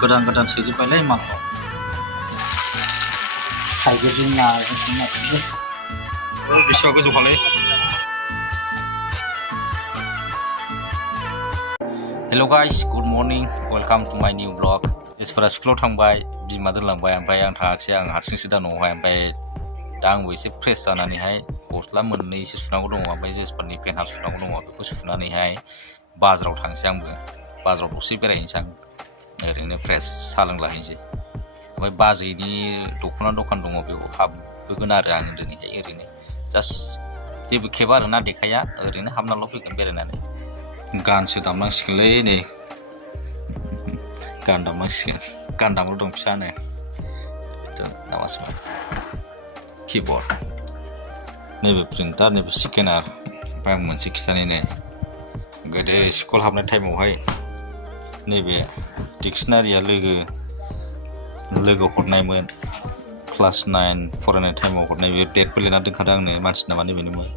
गोदान सोजोब्बायलै माखौ थाइगिरजों नाजों संनाय बेसेबां गोजौखालै hello' guys good morning welcome to my new blog जेसफोरा स्कुलाव थांबाय बिमा दोनलांबाय ओमफ्राय आं थाङाखिसै आं हारसिंसो दा न'आवहाय ओमफ्राय दा आंबो एसे फ्रेस जानानैहाय गस्ला मोननैसो सुनांगौ दङ ओमफ्राय जेसफोरनि पेन्ट हाफ सुनांगौ दङ बेखौ सुनानैहाय बाजाराव थांसै आंबो बाजाराव दसे बेरायहैनोसै आं ओरैनो फ्रेस साहा लोंलाहैनोसै ओमफ्राय बाजैनि दख'ना दखान दङ बेयाव हाबबोगोन आरो आं दिनैहाय ओरैनो जास्ट जेबो खेबा आरोना देखाया ओरैनो हाबनाल' फैगोन बेरायनानै गानसो दामनांसिगोनलै नै गान दामनांसिगोन गान दामग्रा दं फिसानो नामासोमोन किबर्ड नैबे प्रिन्टार नैबे स्केनार ओमफ्राय आं मोनसे खिथानायनो गोदो स्कुल हाबनाय टाइमावहाय नैबे डिक्सनारिया लोगो हरनायमोन क्लास 9 फरायनाय टाइमाव हरनाय बे डेटबो लिरना दोनखादों आंनो मानसि नामा नैबेनोमोन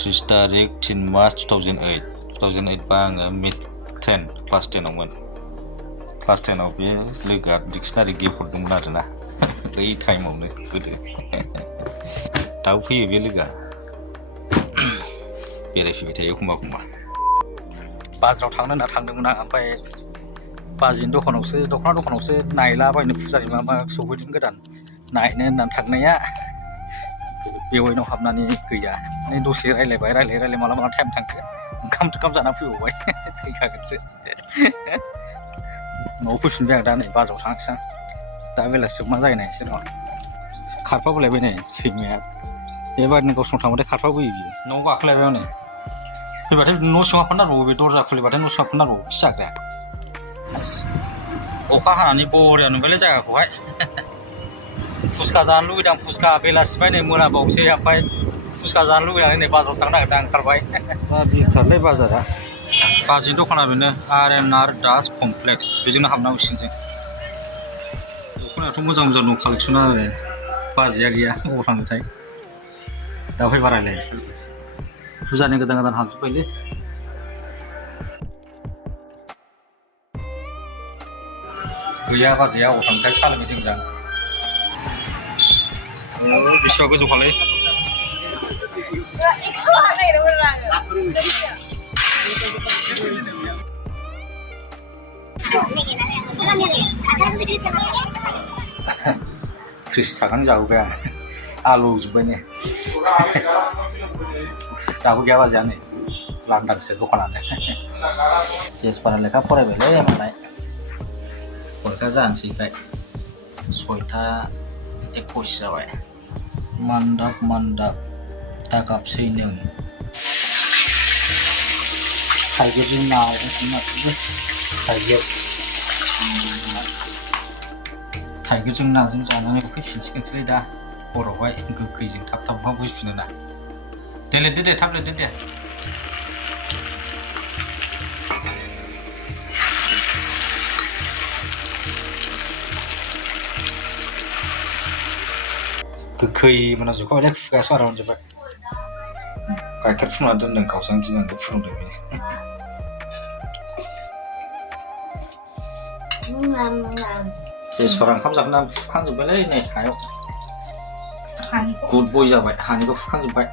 30 तारिख 3 मार्च 2008 बा आङो मिड 10 क्लास 10आवमोन क्लास 10आव बे लोगोआ डिक्सनारि गिफ्ट हरदोंमोन आरोना बै टाइमावनो गोदो दाबो फैयो बे लोगोआ बेरायफैबाय थायो एखमबा बाजाराव थांनो होनना थांदोंमोन आं ओमफ्राय बाजैनि दख'ना दखानावसो नायलाबायनो फुजानि मा सौफैदों गोदान नायनो होननानै थांनाया बेवाइनाव हाबनानै गैया नै दसे रायलाय माला टाइम थांखो ओंखाम जाना फैबावबाय थैखागोनसो न'आव फैफिनबाय आं दा नै बाजाराव थांसै आं दा बेलासियाव मा जायो नायनोसै र' खारफाबोलायबाय नै सैमाया बेबायदिनो गावसिनाव थांबाथाय खारफाबोयो बियो न'आव गाखोलायबाय आं नै फैबाथाय न' सिङाव हाबनांगौ बे दरजा खुलिबाथाय न' सिङाव हाबनांगौ फिसा जाग्राया अखा हानानै बरिया नुबायलै जायगाखौहाय फुसका जानो लुगैदों आं फुसका बेलासिबाय नै मोनाबावसै ओमफ्राय फुसका जानो लुगैनानै नै बाजाराव थांनो नागिरदों ओंखारबाय दा बिथारलै बाजारा बाजैनि दखाना बेनो आर दास कमप्लेक्स बेजोंनो हाबनांगौसिनो दख'नायाथ' मोजां दं कालेक्सना आरो बाजैया गैया बबाव थांदोंथाय दा फैबा रायलायनोसै फुजानि गोदान हाबजोब्बायलै गैया बाजैया अबाव थांदोंथाय साहा लोंनो दोनदां बेसेबां गोजौखालै त्रिस थाखानि जाबोबाय आं आलु जोब्बाय नै दाबो गैया बाजैया नै लांदांसो दखानानो जेसफोरा लेखा फरायबायलै मालाय फरिखा जानोसैखाय 6:21 जाबाय मान्दाब दागाबसै नों थाइगिरजों नाजों संनाय थाइगिरजों नाजों जानानै फैफिनसिगोनसैलै दा हरावहाय गोखैजों थाब बुजिफिनो ना दे लिरदो दे थाब लिरदो दे गोखै मोनाजोबखाबायलै खुगासो बारा मोनजोब्बाय गाइखेर फुनना दोनदों गावजों गिनांगौ फुदुंदों बे जेसफोरा ओंखाम जाखांना फुखांजोब्बायलै नै हायाव गुड बय जाबाय हानिखौ फुखांजोब्बाय